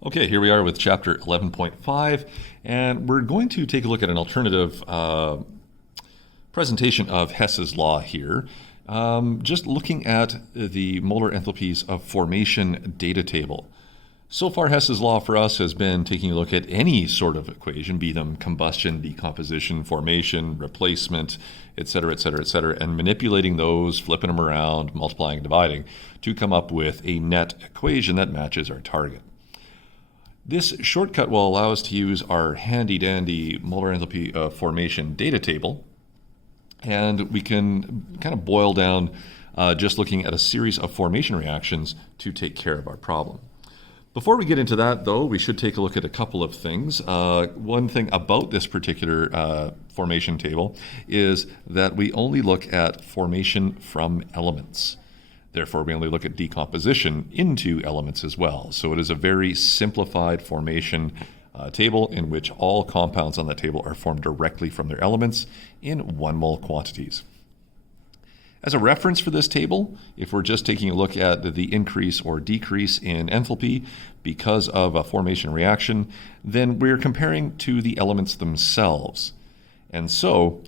Okay, here we are with chapter 11.5, and we're going to take a look at an alternative presentation of Hess's law here. Just looking at the molar enthalpies of formation data table. So far, Hess's law for us has been taking a look at any sort of equation, be them combustion, decomposition, formation, replacement, etc., etc., etc., and manipulating those, flipping them around, multiplying and dividing to come up with a net equation that matches our target. This shortcut will allow us to use our handy-dandy molar enthalpy of formation data table, and we can kind of boil down just looking at a series of formation reactions to take care of our problem. Before we get into that, though, we should take a look at a couple of things. One thing about this particular formation table is that we only look at formation from elements. Therefore, we only look at decomposition into elements as well. So it is a very simplified formation table in which all compounds on that table are formed directly from their elements in 1 mole quantities. As a reference for this table, if we're just taking a look at the increase or decrease in enthalpy because of a formation reaction, then we're comparing to the elements themselves. And so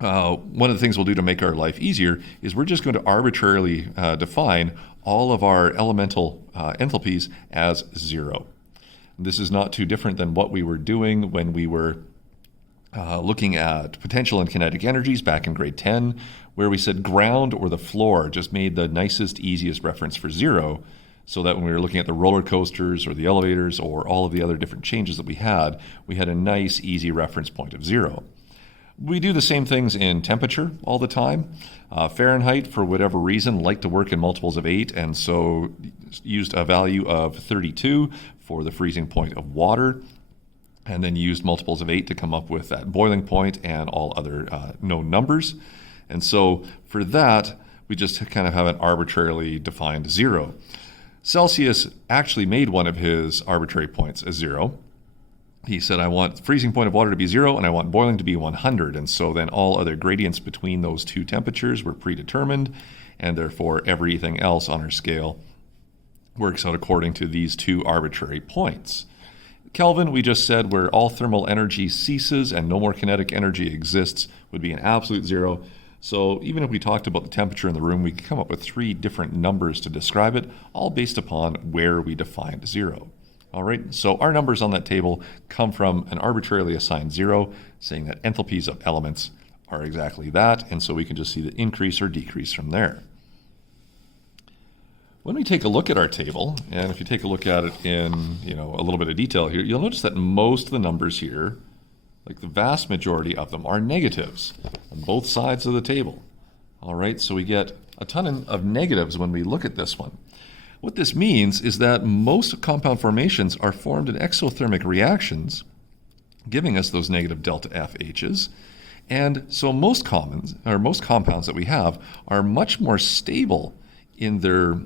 one of the things we'll do to make our life easier is we're just going to arbitrarily define all of our elemental enthalpies as 0. This is not too different than what we were doing when we were looking at potential and kinetic energies back in grade 10, where we said ground or the floor just made the nicest, easiest reference for 0, so that when we were looking at the roller coasters or the elevators or all of the other different changes that we had a nice, easy reference point of 0. We do the same things in temperature all the time. Fahrenheit, for whatever reason, liked to work in multiples of 8, and so used a value of 32 for the freezing point of water, and then used multiples of 8 to come up with that boiling point and all other known numbers. And so for that, we just kind of have an arbitrarily defined 0. Celsius actually made one of his arbitrary points a 0. He said, I want freezing point of water to be 0 and I want boiling to be 100. And so then all other gradients between those two temperatures were predetermined, and therefore everything else on our scale works out according to these two arbitrary points. Kelvin, we just said, where all thermal energy ceases and no more kinetic energy exists, would be an absolute 0. So even if we talked about the temperature in the room, we could come up with 3 different numbers to describe it, all based upon where we defined 0. All right, so our numbers on that table come from an arbitrarily assigned 0, saying that enthalpies of elements are exactly that, and so we can just see the increase or decrease from there. When we take a look at our table, and if you take a look at it in a little bit of detail here, you'll notice that most of the numbers here, like the vast majority of them, are negatives on both sides of the table. All right, so we get a ton of negatives when we look at this one. What this means is that most compound formations are formed in exothermic reactions, giving us those negative delta FHs. And so most compounds that we have are much more stable in their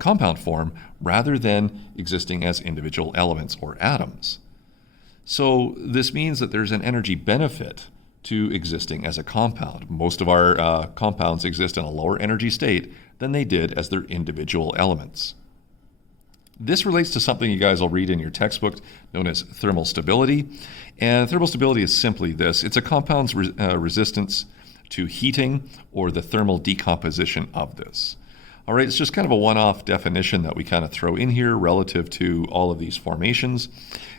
compound form rather than existing as individual elements or atoms. So this means that there's an energy benefit to existing as a compound. Most of our compounds exist in a lower energy state than they did as their individual elements. This relates to something you guys will read in your textbook known as thermal stability. And thermal stability is simply this. It's a compound's resistance to heating or the thermal decomposition of this. All right, it's just kind of a one-off definition that we kind of throw in here relative to all of these formations.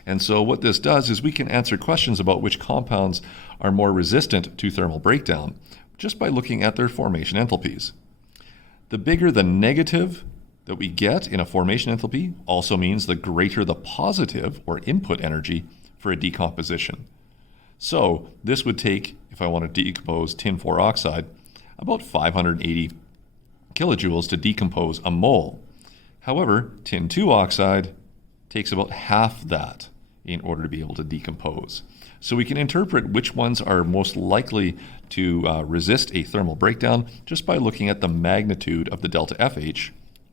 And so what this does is we can answer questions about which compounds are more resistant to thermal breakdown just by looking at their formation enthalpies. The bigger the negative that we get in a formation enthalpy also means the greater the positive or input energy for a decomposition. So this would take, if I want to decompose tin 4 oxide, about 580 kilojoules to decompose a mole. However, tin 2 oxide takes about half that in order to be able to decompose. So we can interpret which ones are most likely to resist a thermal breakdown just by looking at the magnitude of the delta FH,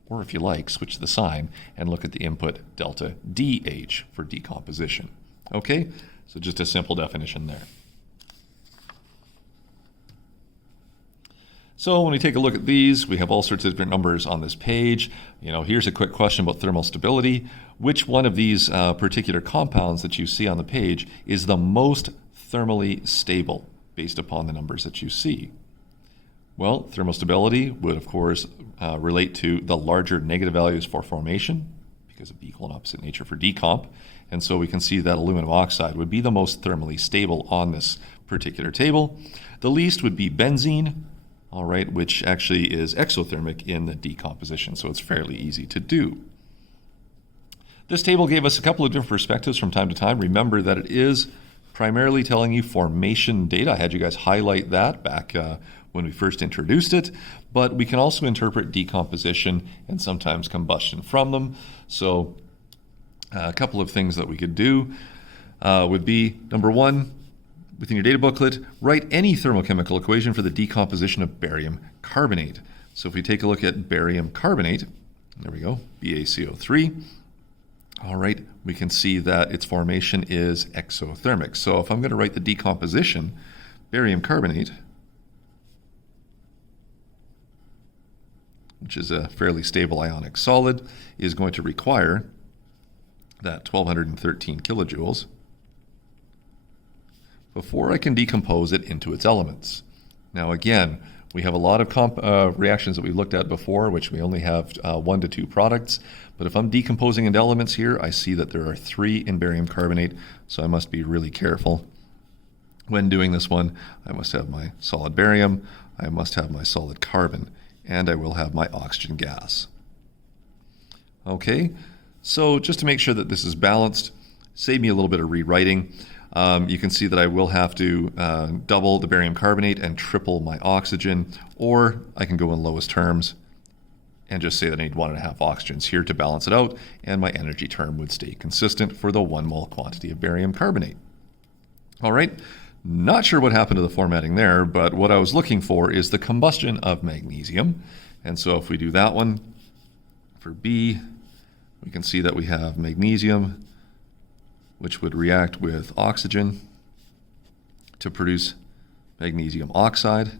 or if you like, switch the sign and look at the input delta DH for decomposition. Okay, so just a simple definition there. So when we take a look at these, we have all sorts of different numbers on this page. Here's a quick question about thermal stability. Which one of these particular compounds that you see on the page is the most thermally stable based upon the numbers that you see? Well, thermal stability would, of course, relate to the larger negative values for formation because of equal and opposite nature for decomp. And so we can see that aluminum oxide would be the most thermally stable on this particular table. The least would be benzene, all right, which actually is exothermic in the decomposition, so it's fairly easy to do. This table gave us a couple of different perspectives from time to time. Remember that it is primarily telling you formation data. I had you guys highlight that back when we first introduced it, but we can also interpret decomposition and sometimes combustion from them. So a couple of things that we could do would be, number one, within your data booklet, write any thermochemical equation for the decomposition of barium carbonate. So if we take a look at barium carbonate, there we go, BaCO3, all right, we can see that its formation is exothermic. So if I'm going to write the decomposition, barium carbonate, which is a fairly stable ionic solid, is going to require that 1213 kilojoules before I can decompose it into its elements. Now again, we have a lot of reactions that we looked at before, which we only have 1 to 2 products. But if I'm decomposing into elements here, I see that there are 3 in barium carbonate, so I must be really careful. When doing this one, I must have my solid barium, I must have my solid carbon, and I will have my oxygen gas. Okay, so just to make sure that this is balanced, save me a little bit of rewriting. You can see that I will have to double the barium carbonate and triple my oxygen, or I can go in lowest terms and just say that I need 1.5 oxygens here to balance it out, and my energy term would stay consistent for the 1 mole quantity of barium carbonate. All right, not sure what happened to the formatting there, but what I was looking for is the combustion of magnesium. And so if we do that one for B, we can see that we have magnesium, which would react with oxygen to produce magnesium oxide.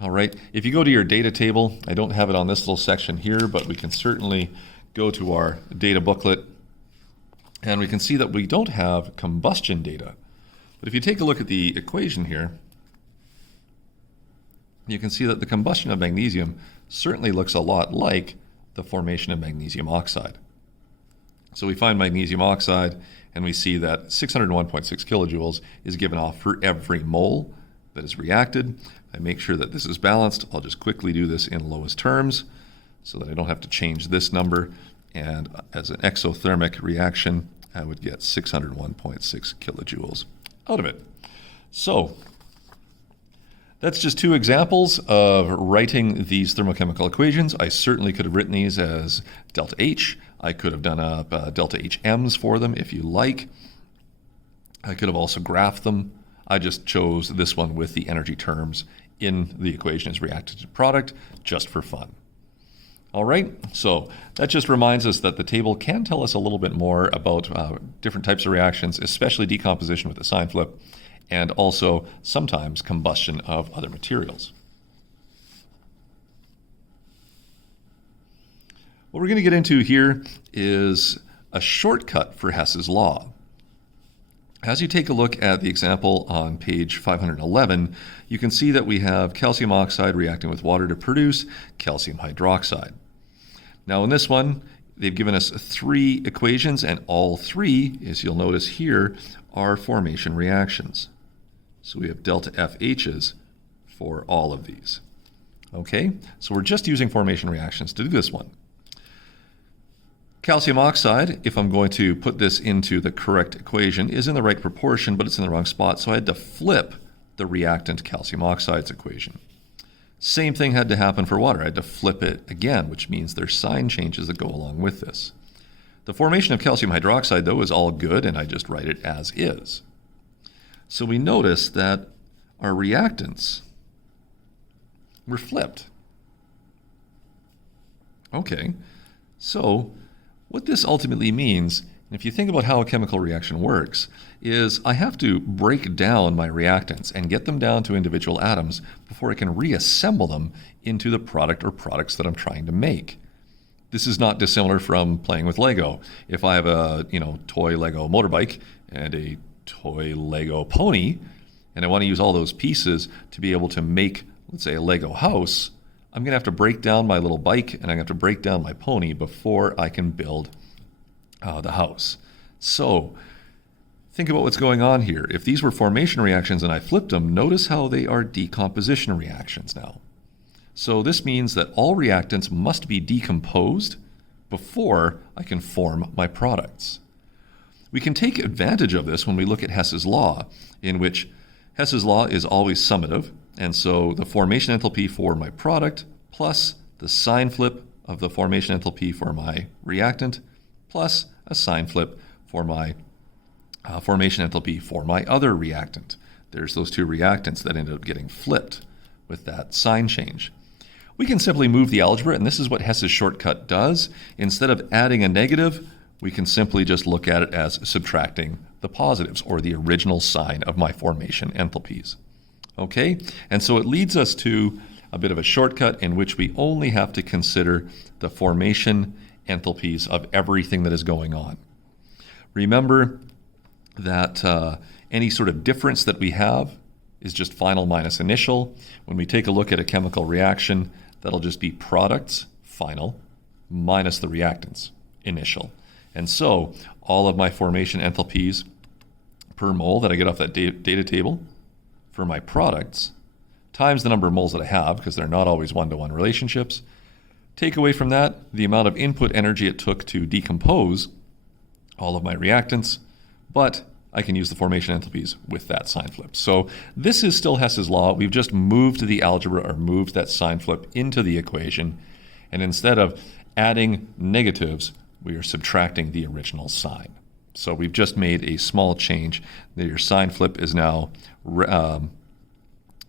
All right, if you go to your data table, I don't have it on this little section here, but we can certainly go to our data booklet, and we can see that we don't have combustion data. But if you take a look at the equation here, you can see that the combustion of magnesium certainly looks a lot like the formation of magnesium oxide. So we find magnesium oxide, and we see that 601.6 kilojoules is given off for every mole that is reacted. I make sure that this is balanced. I'll just quickly do this in lowest terms so that I don't have to change this number. And as an exothermic reaction, I would get 601.6 kilojoules out of it. So that's just 2 examples of writing these thermochemical equations. I certainly could have written these as delta H. I could have done up delta HMs for them if you like. I could have also graphed them. I just chose this one with the energy terms in the equation as reactant to product just for fun. All right, so that just reminds us that the table can tell us a little bit more about different types of reactions, especially decomposition with the sign flip, and also sometimes combustion of other materials. What we're going to get into here is a shortcut for Hess's law. As you take a look at the example on page 511, you can see that we have calcium oxide reacting with water to produce calcium hydroxide. Now in this one, they've given us 3 equations, and all 3, as you'll notice here, are formation reactions. So we have delta FHs for all of these. Okay, so we're just using formation reactions to do this one. Calcium oxide, if I'm going to put this into the correct equation, is in the right proportion, but it's in the wrong spot, so I had to flip the reactant calcium oxide's equation. Same thing had to happen for water. I had to flip it again, which means there's sign changes that go along with this. The formation of calcium hydroxide, though, is all good, and I just write it as is. So we notice that our reactants were flipped. Okay, so what this ultimately means If you think about how a chemical reaction works, is I have to break down my reactants and get them down to individual atoms before I can reassemble them into the product or products that I'm trying to make. This is not dissimilar from playing with Lego. If I have a toy Lego motorbike and a toy Lego pony, and I want to use all those pieces to be able to make, let's say, a Lego house, I'm going to have to break down my little bike and I'm going to have to break down my pony before I can build the house. So think about what's going on here. If these were formation reactions and I flipped them, notice how they are decomposition reactions now. So this means that all reactants must be decomposed before I can form my products. We can take advantage of this when we look at Hess's law, in which Hess's law is always summative, and so the formation enthalpy for my product plus the sign flip of the formation enthalpy for my reactant plus a sign flip for my formation enthalpy for my other reactant. There's those two reactants that ended up getting flipped with that sign change. We can simply move the algebra, and this is what Hess's shortcut does. Instead of adding a negative, we can simply just look at it as subtracting the positives, or the original sign of my formation enthalpies. Okay? And so it leads us to a bit of a shortcut in which we only have to consider the formation enthalpies of everything that is going on. Remember that any sort of difference that we have is just final minus initial. When we take a look at a chemical reaction, that'll just be products, final, minus the reactants, initial. And so all of my formation enthalpies per mole that I get off that data table for my products times the number of moles that I have, because they're not always one-to-one relationships. Take away from that the amount of input energy it took to decompose all of my reactants, but I can use the formation enthalpies with that sign flip. So this is still Hess's law. We've just moved the algebra, or moved that sign flip into the equation, and instead of adding negatives, we are subtracting the original sign. So we've just made a small change. Your sign flip is now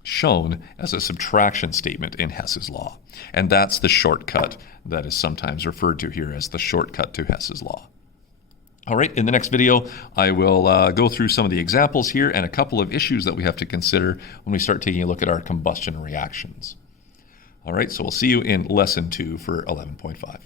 shown as a subtraction statement in Hess's law. And that's the shortcut that is sometimes referred to here as the shortcut to Hess's law. All right, in the next video, I will go through some of the examples here and a couple of issues that we have to consider when we start taking a look at our combustion reactions. All right, so we'll see you in lesson 2 for 11.5.